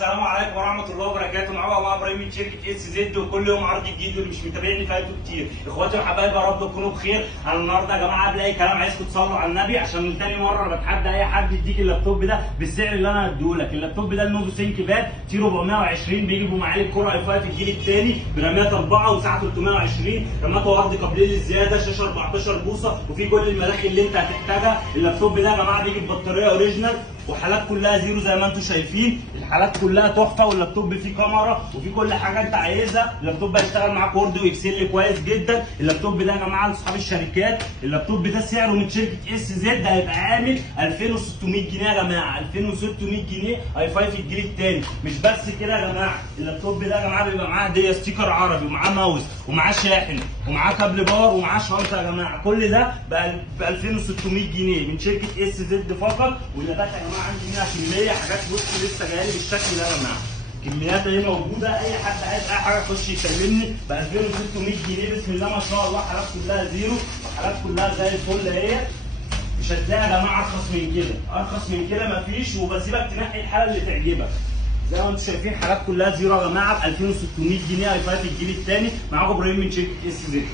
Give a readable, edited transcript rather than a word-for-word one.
السلام عليكم ورحمه الله وبركاته. معايا ابراهيم من شركه اس زد، وكل يوم عرض جديد. واللي مش متابعني فايته كتير. اخواتي وحبايبي يا رب تكونوا بخير. انا النهارده يا جماعه قبل اي كلام عايزكم تصلوا على النبي، عشان من تاني مره انا بتحدى اي حد يديك اللابتوب ده بالسعر اللي انا هديهولك. اللابتوب ده النوفو سينك باد تي 420، بيجي بمعالج كوره اي 5 الجيل الثاني برامات 4 وسعه 320، راماته عرض قابليه للزياده، شاشه 14 بوصه، وفي كل المداخل اللي انت هتحتاجها. اللابتوب ده يا جماعه بيجي ببطاريه اوريجينال، وحالات كلها زيرو زي ما انتم شايفين. الحالات كلها تحفه، واللابتوب فيه كاميرا وفيه كل حاجه انت عايزها. اللابتوب هيشتغل معاك وورد واكسل كويس جدا. اللابتوب ده يا جماعه لاصحاب الشركات، اللابتوب ده سعره من شركه اس زد هيبقى عامل 2600 جنيه يا جماعه، 2600 جنيه اي 5 الجيل الثاني. مش بس كده يا جماعه، اللابتوب ده يا جماعه بيبقى معاه هديه ستيكر عربي، ومعاه ماوس، ومعاه شاحن، ومعاه كابل باور، ومعاه شنطه يا جماعه. كل ده ب 2600 جنيه من شركه اس زد فقط. واللابات يا جماعه عندي منها كميه حاجات، بص لسه جايه لي بالشكل ده يا جماعه. كميات اهي موجوده، اي حد عايز اي حاجه يخش يكلمني ب 2600 جنيه. بسم الله ما شاء الله، حالات كلها زيرو، حالات كلها زي الفل اهي. مش هتلاقي يا جماعه ارخص من كده، ارخص من كده مفيش. وبسيبك تنقي الحاله اللي تعجبك. زي ما انتم شايفين حالات كلها زيرو يا جماعه ب 2600 جنيه اي 5 الجيل الثاني. معاكم ابراهيم من شركه اس زد.